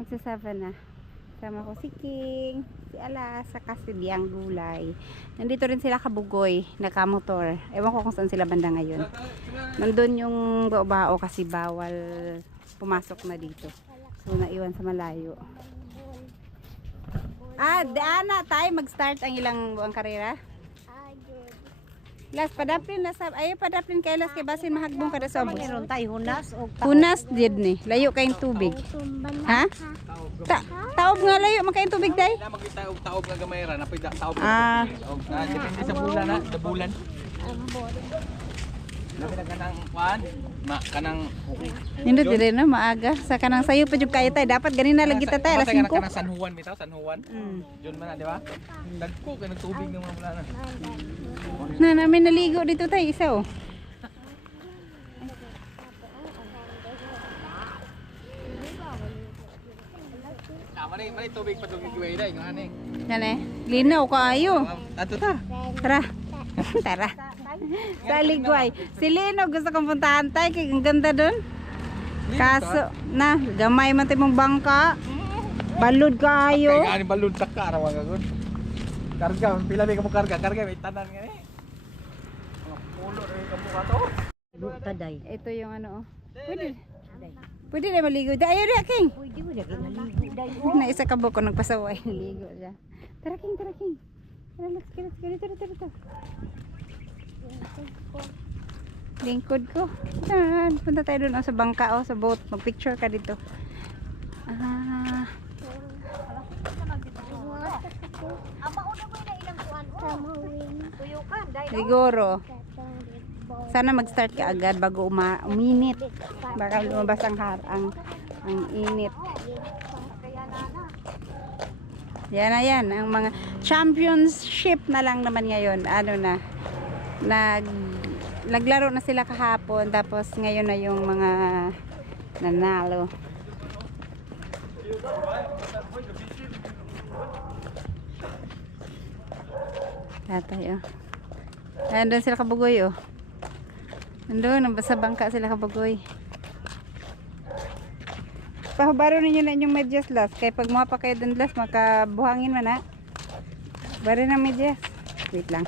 Magsa-7 na. Sama ko si King, si Ala, saka si Biang Gulay. Nandito rin sila kabugoy, nakamotor. Ewan ko kung saan sila banda ngayon. Nandun yung bao-bao kasi bawal pumasok na dito. So naiwan sa malayo. Daana tayo mag-start ang ilang buwang karera. Las padaplin na sab ayo padaplin kay las kay basin mahagbong kada sa obos. Meron tayo hunas o Hunas did ni, layo kayong tubig. Ha? Taob nga layo man kayong tubig day. Na makita og taob nga gamay ra napay taob. Depende sa bulan na, sa bulan. Labi na kanang kuan, kanang Nindot dire na maaga sa kanang sayo pa jud kayo tay. Dapat ganina lagi ta tay alas 5. kanang San Juan bitaw, San Juan. Diyon man na, di ba? Dagko kay tubig ng mga bulan na. Na namin naligo dito tay isa oh. Mani tubig pa tubig way day ngani. Yan linaw kaayo. Ato ta. Tara. Tara. Sa Ligway. Si Lino gusto kong puntahan tay kay ang ganda doon. Kaso na gamay man tay mong bangka. Balud kaayo. Kay ani balud sa kara wa gagod. Karga, pila may kamo karga may tanan ngani. Pulo rin kamo ka to. taday. Ito yung ano oh. Pwede na maligo. Ayaw rin King. Pwede mo lagi naligo day. Na isa ka buko nagpasaway ligo siya. Tara King, tara King. Relax, relax, tara. Lingkod ko. Yan, punta tayo doon sa bangka o sa boat. Mag-picture ka dito. Siguro. Sana mag-start ka agad bago uminit. Baka lumabas ang init. Yan. Ang mga championship na lang naman ngayon. Ano na. Naglaro na sila kahapon. Tapos ngayon na yung mga nanalo. Tatay oh. Andun sila kabugoy oh. Andun, sa bangka sila kabugoy. Pahubaro ninyo na inyong medyas las. Kaya pag mga pa kayo dun las, makabuhangin man ha. Baro ng medyas. Wait lang.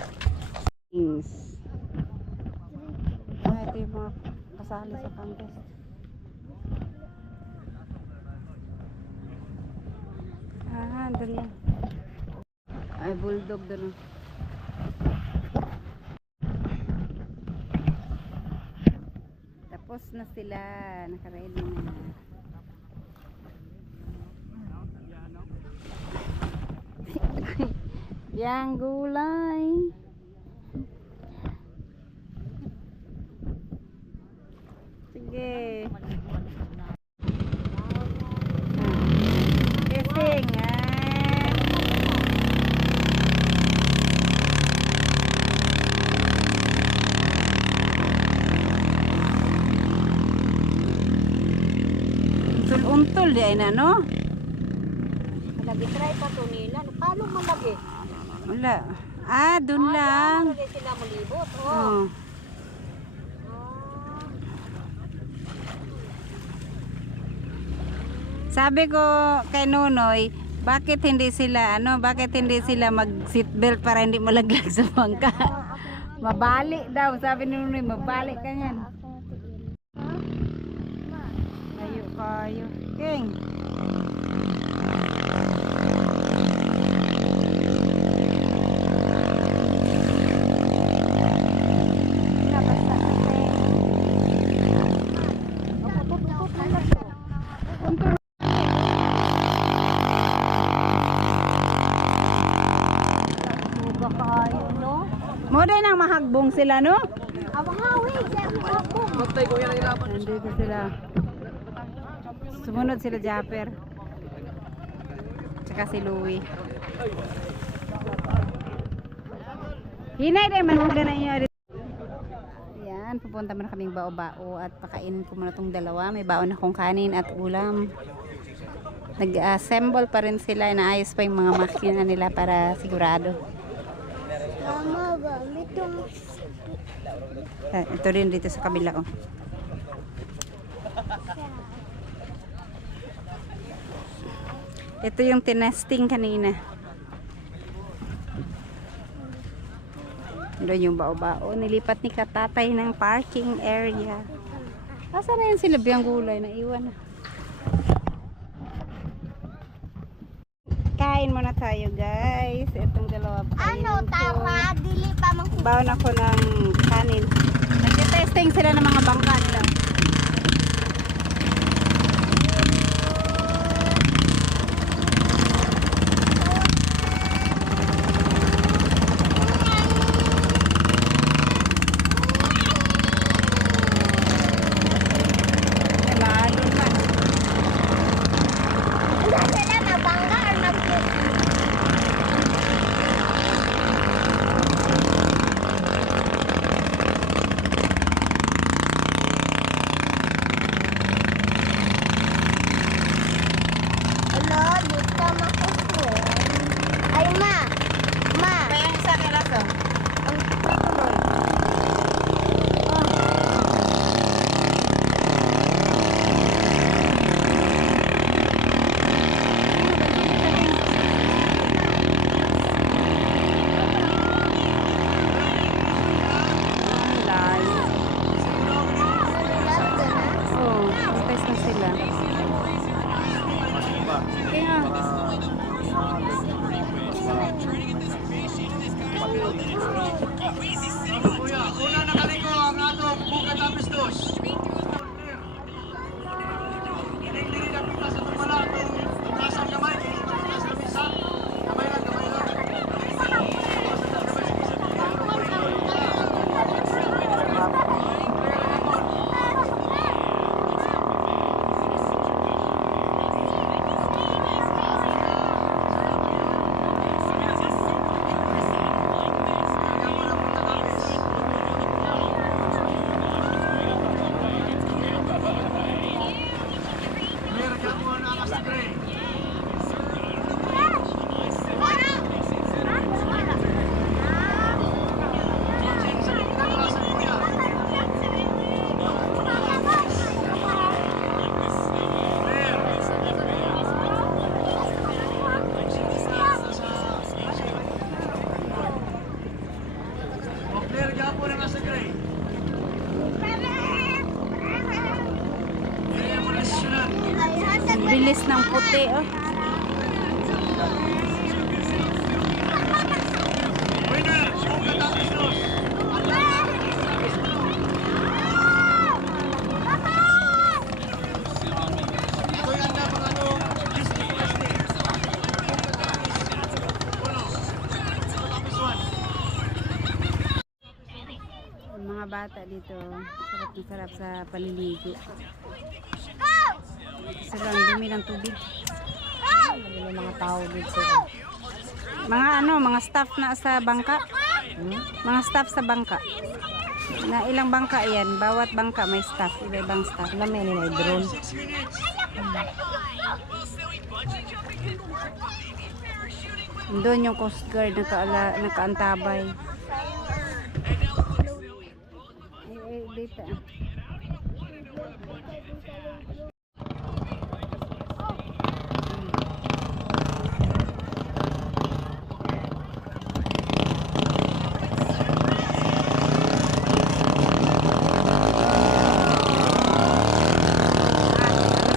Ito yung mga kasali sa contest. Andun yan. Ay, bulldog doon. Tapos na sila. Nakaready na. Yang Gulay. Sige. Kissing. Untol di ay na no? Lagi try pa to nila. Paano malagi? Wala. Dun lang. Lagi sila malibot. Oh. Sabi ko kay Nonoy, bakit hindi sila mag-seatbelt para hindi malaglag sa bangka? Mabalik daw, sabi ni Nonoy, mabalik ka niyan. Kayo. King. Mo din ang mahagbong sila no? Abang hawi, mahagbong. Bantay ko yan ilaban. Nandito sila. Sumunod sila Japper. Tsaka si Louie. Hinay din manuga na inyo. Yan, pupunta muna kaming bao-bao at pakainin ko muna tong dalawa. May baon akong kanin at ulam. Nag-assemble pa rin sila. Inaayos pa yung mga makina nila para sigurado. Mama ba, mitong Ito rin dito sa kabila oh. Ito yung tinesting kanina. Doon yung bao-bao. Nilipat ni katatay ng parking area. Asa na yun sila biyang gulay? Naiwan na. Kain muna tayo guys. Itong dalawa pa. Ano, tara, dili pa mang Baon ako ng kanin. Nag-testing sila ng mga bangka nila. Lalo na. Ano sila, nabangga or nag-book? Hello, dito makukuha. Ay, ma. Ma. Kaya yung sa akin aso. Ang tuloy. Layo. Lahat na. Oo, contest na sila. Kaya Kuya, una nakaliko ang atong bukat tapos dos. Dili na pita sa tumala atong kasang kamay. Kasang kamisa. Kamay lang, kamay lang. Meron ka mo na kastigre. O clear ka po na kastigre. Kaya mo na susunod. bilis ng puti oh. Winner, bukat tapos dos. Ito'y anda mga listi ko listi. Uno. Tapos one. Ang mga bata dito sarap na sarap sa paliligo. Sobrang dumi ng tubig. May mga tao dito. Mga ano, mga staff na sa bangka. Mga staff sa bangka. Na ilang bangka yan, bawat bangka may staff, iba-ibang staff. Alam mo yun, may drone. 6 minutes. Doon yung Coast Guard nakaantabay. Ay, dito.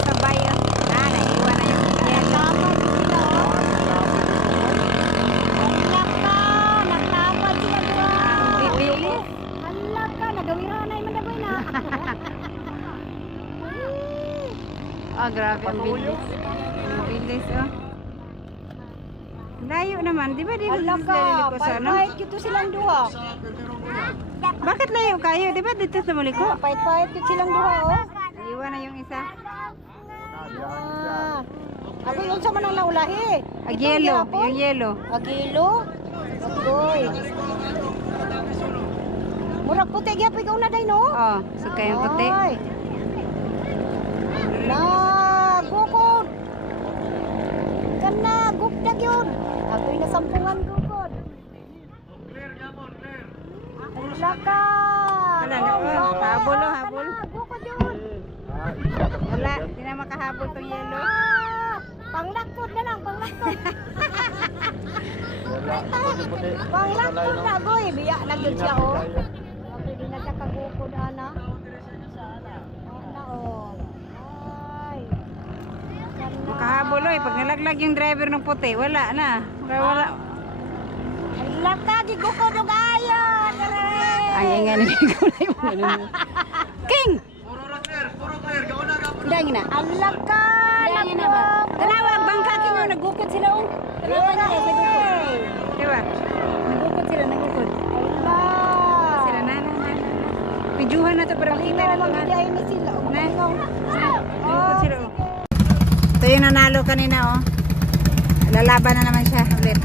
Sabay yun. Naiwan na yung yelo. Nagtapad sila doon. Bibilis. Hala ka, nagawiran na yung mandagoy na. Oh, grabe ang bilis. Ang bilis, oh. Layo naman, di ba dito Hala sa ka, liliko sa ano? fight-fight kito silang duha. Bakit layo kayo? Di ba dito sa muliko? Fight-fight kito silang duha, oh. Iwan na yung isa. Ah. Ako yung sa manang naulahi. Ang yelo, yung yelo. Agilo? Agoy. Murag puti gyapon ikaw na day no? Oh, so kayong puti. Ay. Na, gukod. Kana, gukdag yun. Ako'y nasampungan gukod. Clear ka po, clear. Wala ka. Wala na po. Habol, oh, habol. Kana, gukod yun. Wala, hindi na makahabol tong yelo. Panglakod na lang. Panglangkod na boy, biya na gyud siya oh. Pwede na siya kagukod ana. Ana oh. Ay. Makahabol oy, pag nalaglag yung driver ng puti, wala na. Wala. Laka gigukod og ayon. Ang ingay ni Gulay mo. King! Dahil na. Ang laka. Dahil na ba? Tanawag, bangka king yung nagukod sila oh. Tanawag na, nagukod. Diba? Nagukod sila, nagukod. Sila na. Pidyuhan na to para makita na to. Ay na sila. Na. Nagukod sila oh. Ito yung nanalo kanina oh. Lalaban na naman siya ulit.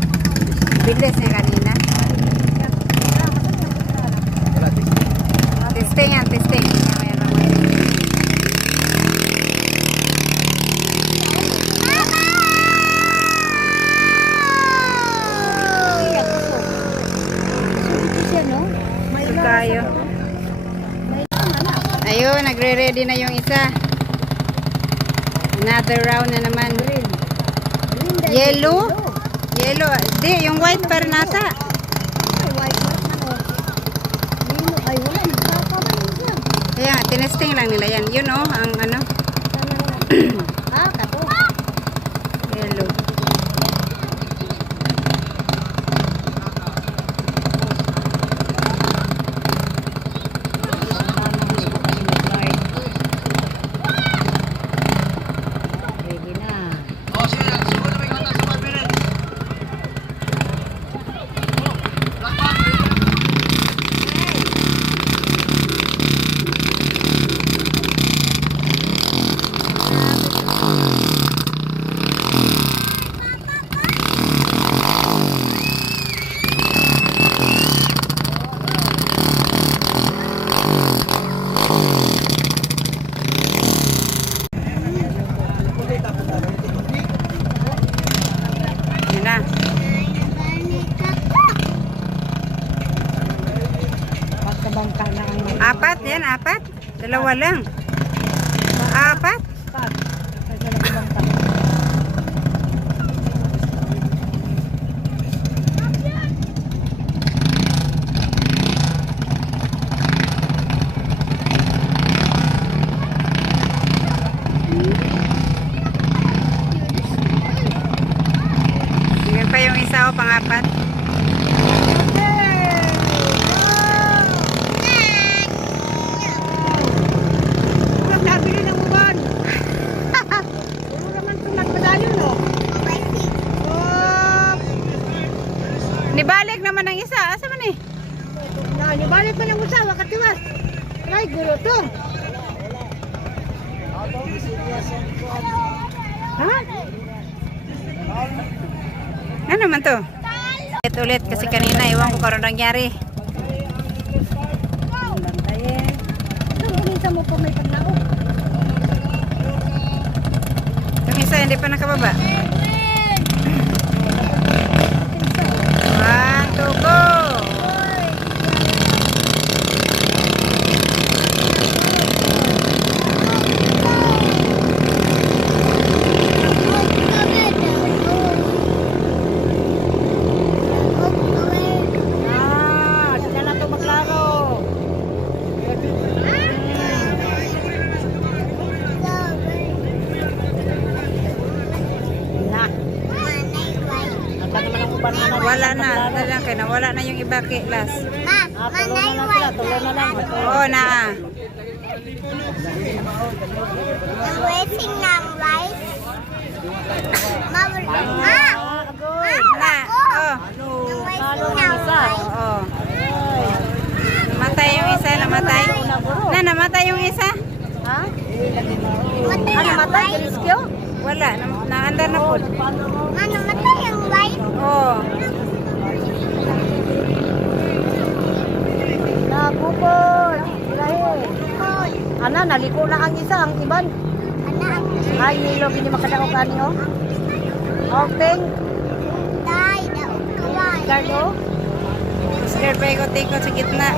Bilis niya kanina. Testing yan, testing. Kayo. Ayun, nagre-ready na yung isa. Another round na naman. Yellow? Yellow. Di, yung white pa rin nata. Kaya, tinesting lang nila yan. Yun oh, ang ano. Yellow. Yun na. Apat yan, apat. Dalawa lang. Apat. Tingnan pa yung isa o pang-apat. Nabili ng uban. Puro naman ito nagpadayon, no? Nibalik naman ang isa. Asa man eh? Nibalik pa ng usawa, katiwas. Ay, gulo to. Ha? Ano man to? Ulit kasi kanina, iwan ko karon nangyari. Bantayin. Ito, mo po may pagnao. Yung isa hindi pa nakababa. 1, 2, go! Sila na ito maglaro. Na. Ang naman ang uban na Wala na. Talagang kaya nawala na yung iba kilas. tuloy na lang sila, tuloy na lang. Oo na. Waiting ng rice. Na. Oh. Oo. Namatay yung isa. Namatay. Namatay yung isa. Ha? Ano matay? Rescue? Wala. Naandar na po. Ano matay ang rice? Oo. Nabukod. Ana, naliko na ang isa, ang iban. Anak, Ay, nilo, hindi makadaog ani, oh. Open, tay, daog kaway. gardo. Scared pa ikot-ikot sa gitna.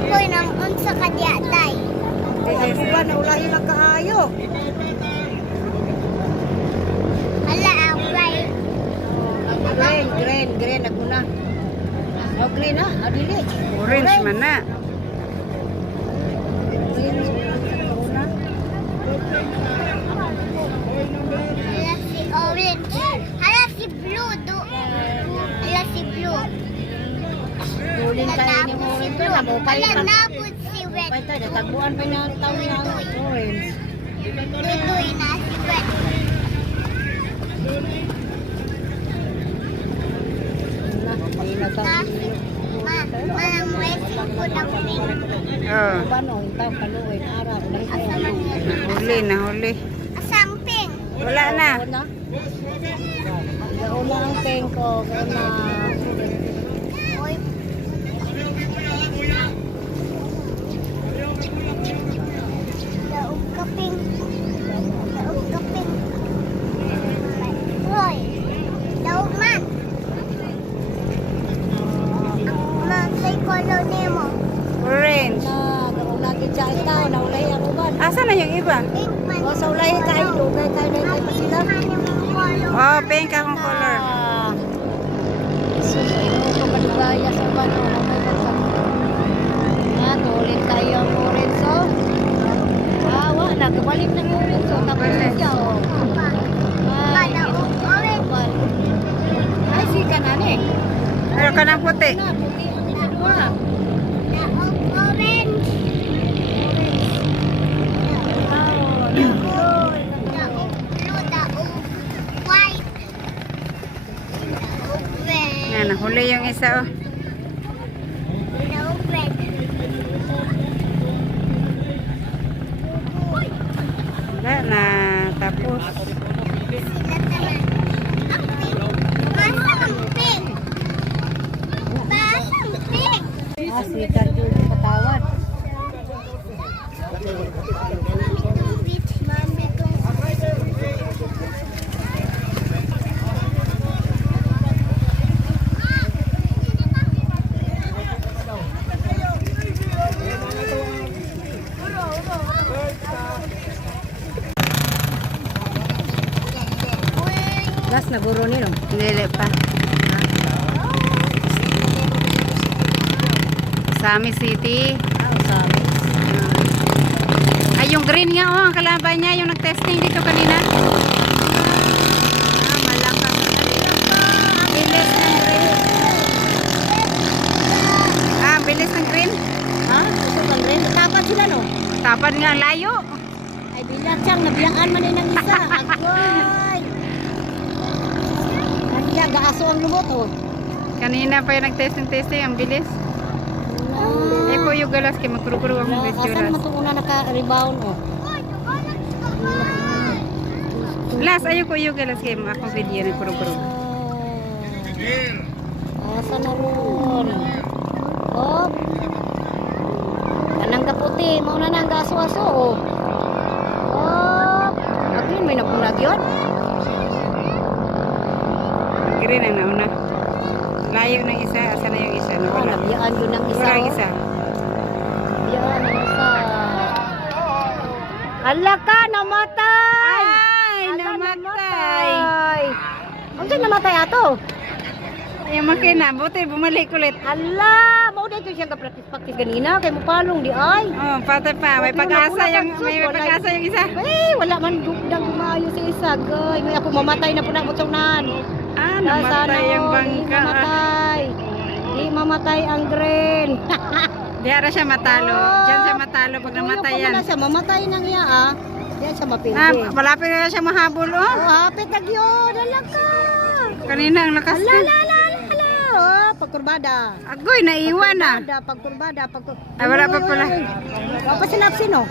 Ikoy nang unsa ka diya, tay. Ay, ang iban, naulahin lang kaayo. green na, adili. Orange man na. Hala si orange. Hala si blue. Hala si blue. Huling kayo ni mo rin na mo pa Hala yung napod si red. pa tayo, tagbuan pa niya ang taon niya ang orange. Tutoy na si red. Hindi na sa Malang waiting po ng pink. Oh, paano, hintaw, kaluin, araw, nahuli, nahuli. Asang pink. Wala na. Gauna ang pengko, gauna. Oy. Daog ka pink. Daog ka pink. Hoy. Daog man. Masay color nimo. Orange. Na, gauna kita itaw, naulay ang uban. Asa na yung iba? Pink man. O, sa ulay kayo, dugay kayo na kayo pa sila. Man yung color. Oh, pink akong color. Sus, ino ko madugaya sa uban. O, may bansa. Yan, ulit tayo ang orange, o. Awa, nagabalik ng orange, o. Tapos na siya, o. Ay, Daog orange. ay, sika na, ni. Meron ka ng puti. Na, puti ang dua. Daog orange. Daog blue. Daog white. Daog red. Yan, nahuli yung isa, oh. Daog red. Wala na, tapos. Sila tanan. Ang pink. Masang pink. Masang pink. Ah, sika dun yung patawad. Beach mami kong Last na guro nilo. Lili pa. Sami City. Ah, sabi. Ay, yung green nga, oh. Ang kalaban niya, yung nag-testing dito kanina. Ah, malakang. Bilis ng green. Ah, bilis ng green. Ha? Gusto kang rin? Tapat sila, no? Tapad nga, layo. Ay, bilang siyang nabiyaan man ng isa. Agoy! Nandiya, gaaso ang lumot, oh. Kanina pa yung nag-testing, ang bilis. Eh, ko yung galas kay magkuro-kuro ang video Asan naman ras. itong una naka-rebound, oh? Last, ayoko yung galas kay akong video na kuro-kuro. Asan na ron? Oh. Kanang kaputi, mauna na ang gaso-aso, oh. Oh. Agin, may napunag yun? Green ang nauna. Layo ng isa, asa na yung isa? Oh, Nawala. nabiyaan yun ang isa, Wala ang oh. isa. Nabiyaan ang isa. Hala ka, namatay! Ay, Hala, namatay. Ang saan namatay ato? Yung makina, buti bumalik ulit. Hala, mau dito siyang kapraktis-praktis ganina kay mo palong di ay. Oh, patay pa. May pag-asa yung, may pag-asa yung isa. Eh, wala man dugdang gumayo sa isa, gay. May ako mamatay na po na mutsunan. Ah, namatay yung bangka. Di mamatay. Di mamatay ang green. Diara siya matalo. Diyan siya matalo pag namatay yan. Wala siya, mamatay nang iya ah. Diyan siya mapildi. Ah, malapit na siya mahabol, oh. Oh, hapit na yun. Hala ka. Kanina ang lakas Hala, na. hala, hala, hala. Oh, pagkurbada. Agoy, naiwan na. Pagkurbada. Ah, wala pa pala. Wala pa sinapsin, oh.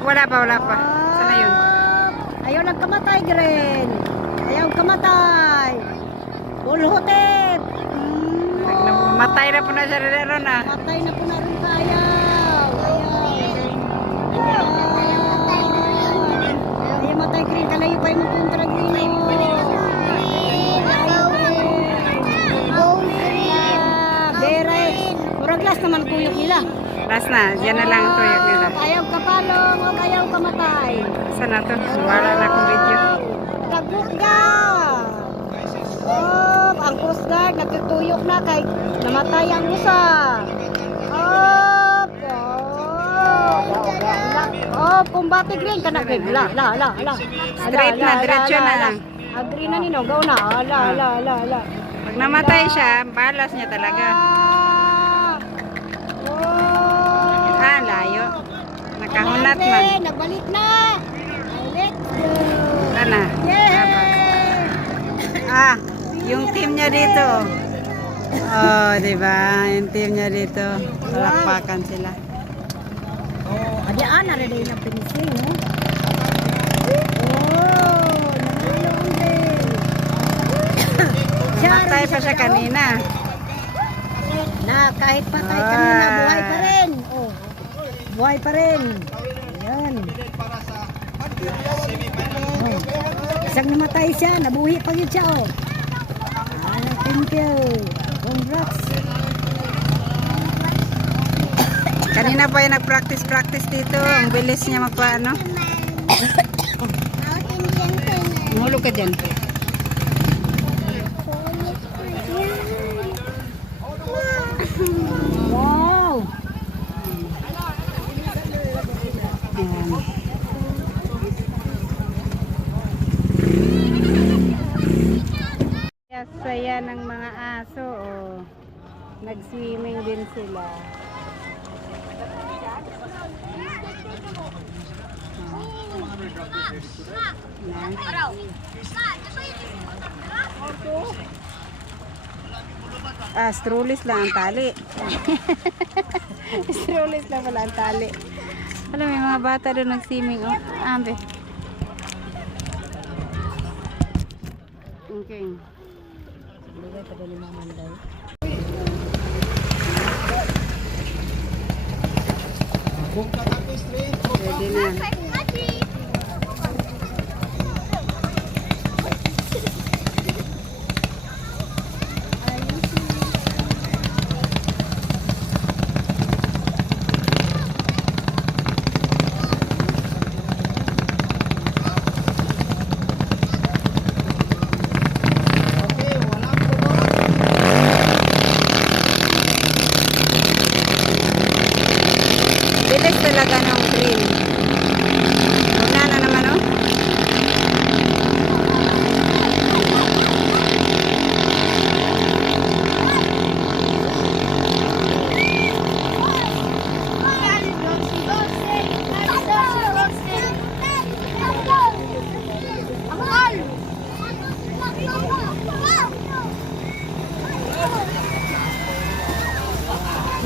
Wala pa, wala pa. Sana yun. Ayaw nagkamatay, Gren. Ayaw kamatay. Bulhutip. Matay na po na siya rin na. Matay na po na rin ka. Ayaw. Ayaw matay, Gren. Kalayo pa yung kontra, Gren. Glass naman kuyok nila. Last na, diyan na lang ang tuyok nila. Ayaw ka palong, huwag ayaw ka matay. Saan na to? Wala na akong video. Tago ka! Oh, ang Coast Guard, tuyok na kay namatay ang usa. Op. Oh, kumbati green ka na kay la. Straight na, diretso na. Agree na nino, gaw na. Ala. Pag namatay siya, balas niya talaga. Ah, layo. Nakahunat man. Nagbalik na. Let's go. Sana. Ah, yung team niya dito. Oh, di ba? Yung team niya dito. Palakpakan sila. Oh, adiaan na rin yung finishing, no? Namatay pa siya kanina. Na kahit patay kanina, buhay pa rin. Oh, buhay pa rin. Ayan. Oh. Isang namatay siya, nabuhi pa yun siya, oh. Ah, thank you. Congrats. Kanina pa yung nag-practice dito. Ang bilis niya magpaano. Mahulog ka dyan. Wow. Ayan. Saya ng mga aso. Oh. Nag-swimming din sila. Ah, strollis lang ang tali. Strollis lang pala ang tali. Alam, may mga bata doon nag-swimming. Oh, ambe. Okay. Pwede na. Bilis talaga ng green. Wala na naman, oh.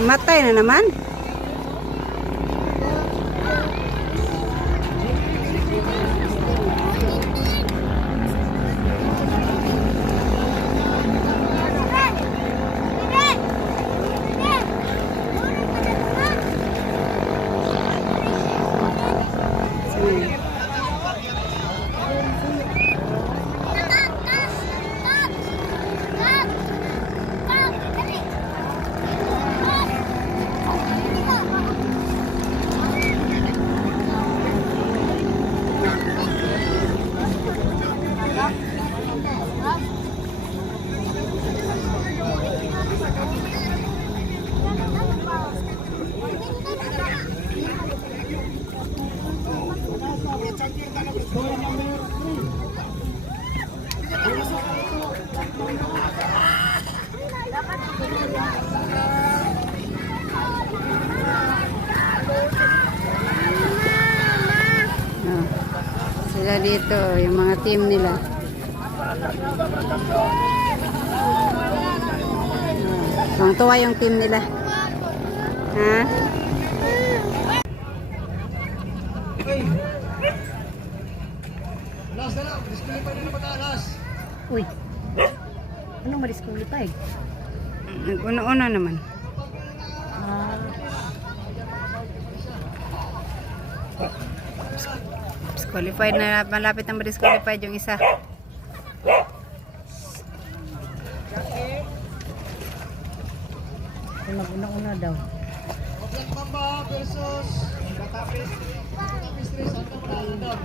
Matay na naman. Sila dito, yung mga team nila. Tuwang-tuwa yung team nila. Ha? Alas na lang, disqualify na pag-alas. Uy. Anong ma-disqualify? Nag-una-una naman. Disqualified na, malapit na ma-disqualified yung isa. Mag-una-una daw. Black Mamba versus Batapis. Batapis 3, saan ka muna daw?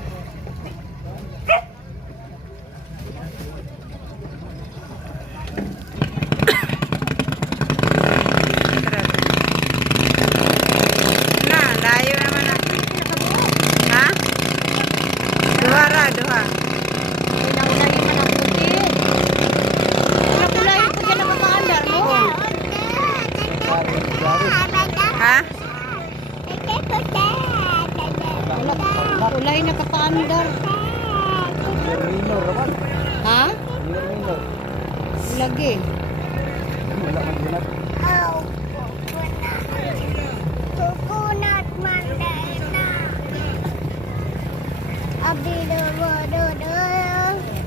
lagi. Wala man ginat. Oh, coconut mandarina. Abdi do.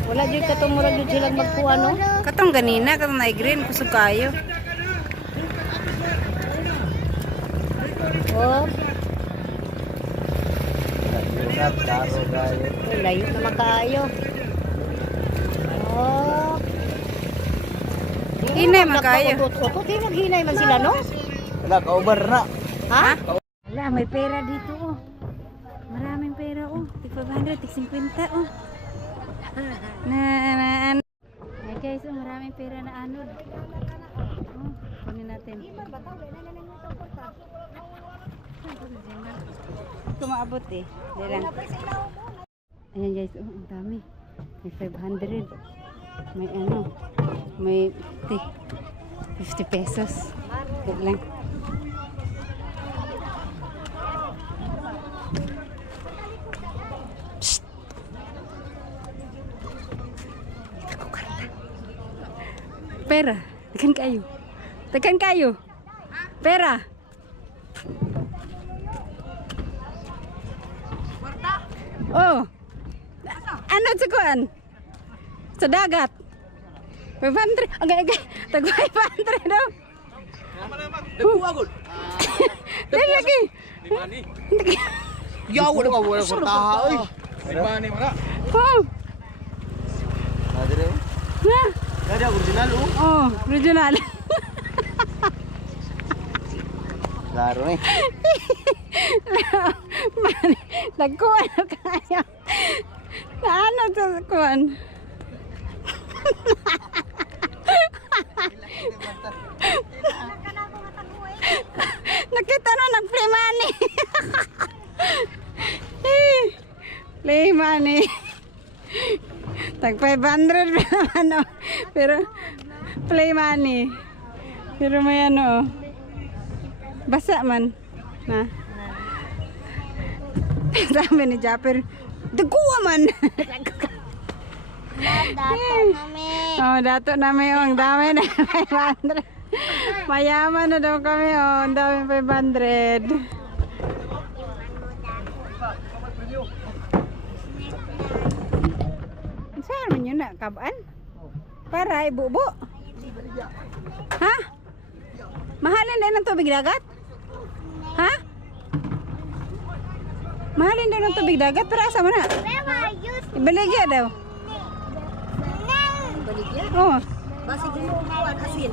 Wala jud katumurag jud sila magkuha no. Katong ganina, katong na green, kusog kayo. Oh, Ginat, laro guys. layo na makaayo. Oh. Hinay man kayo. Utot, di naghinay man sila no? Wala, ka-over na. Ha? Wala, may pera dito oh. Maraming pera oh. Tig 500, tig 50 oh. Ay guys, oh, maraming pera na anod. Oh, kunin natin. Kumaabot eh. Di lang. Ayan guys, oh, ang dami. May 500. May ano, may 50 pesos. Di lang. Psst. Ito ko karta. Pera. Tekan kayo. Tekan kayo. Pera. Oh. Ano sa kuan? Sa dagat. 500. Agay. Tag 500 daw. Dali lagi. Yaw, wala ka wala sa taha, oy. Ay, mga. Oh. Nadire. Na. Dari original oh. Oh, regional. Laro ni. Man, nagkuhan na kayo. Ano sa kuhan? Nakita na nag-play money. Play money. Tag 500 ano. Pero play money. Pero may ano. Basa man. Na. Sabi ni Japper, daguwa man. Dato namin. Oh, dato namin oh, ang dami na 500. Mayaman na daw kami oh, ang dami 500. Saan man yun na, kabaan? Para ibubo. Ha? Mahalin din ng tubig dagat? Ha? Mahalin daw ng tubig dagat, para asa mo na? Where are you? Ibaligya daw. Oh. Basi ginukuan asin.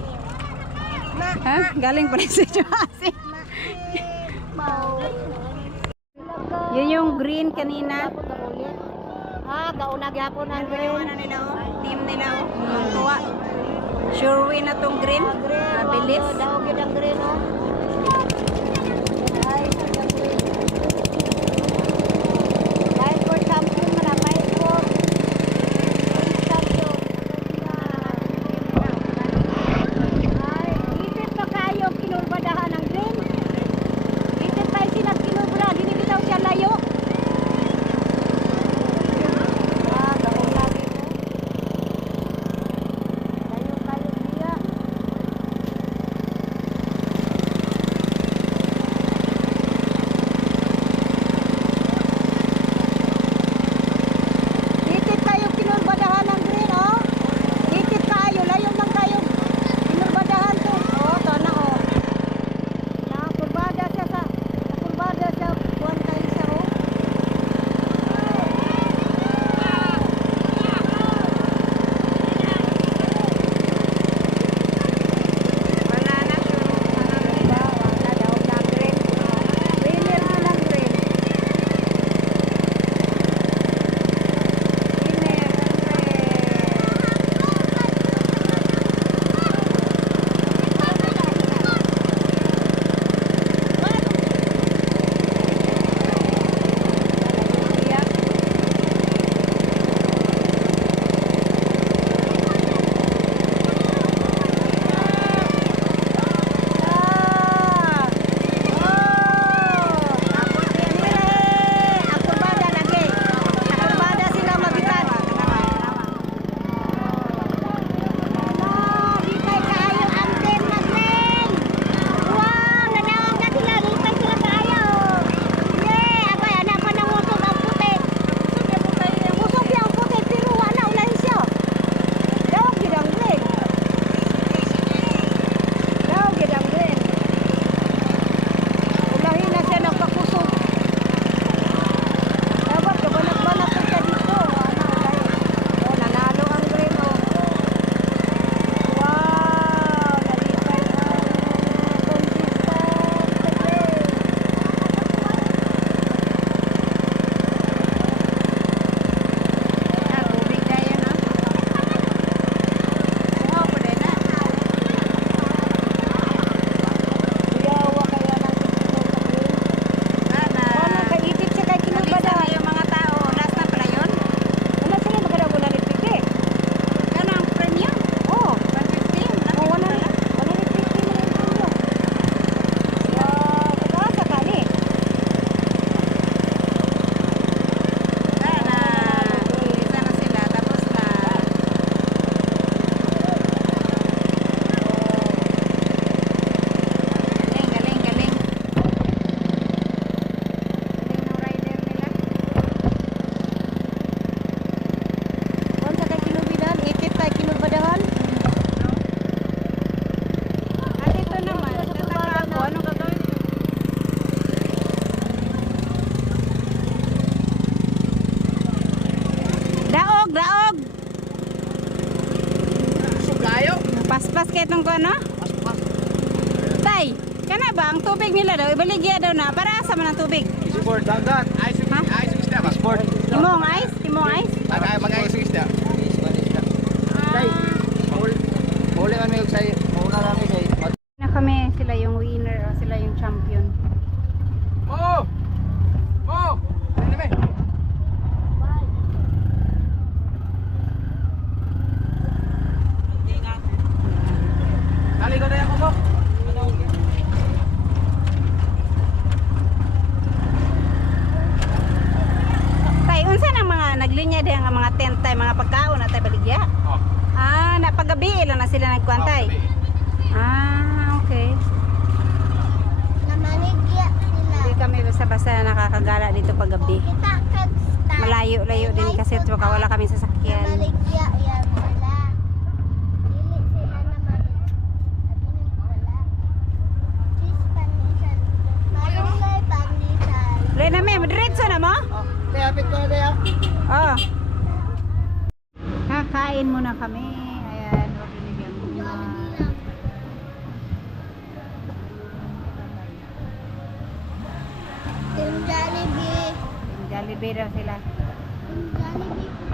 Ha? Galing pa rin sa asin. Yun yung green kanina. Ah, gauna gyapon ang green. Nila oh. Team nila oh. Ang tuwa. Sure win na tong green. Mabilis. Daw gyud ang green oh. Ay, ang green. Kahit for sample man na kahit for sample. Ay, itit pa kayo kinurbadahan ng green. Itit pa sinag kinubra, ginibitaw siya layo. Ah, gaon lagi mo. Layo kayo niya. Paspas kay itong ko, ano? Tay, kana ba? Ang tubig nila daw, ibaligya daw na. Para asa man ang tubig? Sport dagat. Sport. Timong ice? Timong ice? Mag-ice isda. Tay, huli kami yung say. Mauna namin kay. Na kami, sila yung winner o sila yung champion. Oh! Oh! Ano ba? Kali ko na yan ko. Tay, unsa nang mga naglinya diha nga mga tent tay, mga pagkaon na tay baligya? Oh. Ah, napagabi lang na sila nagkuantay. Ah, okay. Namaligya sila. Hindi kami basta-basta nakakagala dito paggabi. Kita kag-start. Malayo-layo din kasi baka wala kami sasakyan. Namaligya yan wala. Dili sila namaligya. Wala. Cheese panisan. Malunggay panisan. Lay na may, diretso na mo? Tay, hapit ko na tayo. Oh. Kakain muna kami. Ayan, magbibigyan ko na. Yung Jollibee. Jollibee daw sila. Yung Jollibee.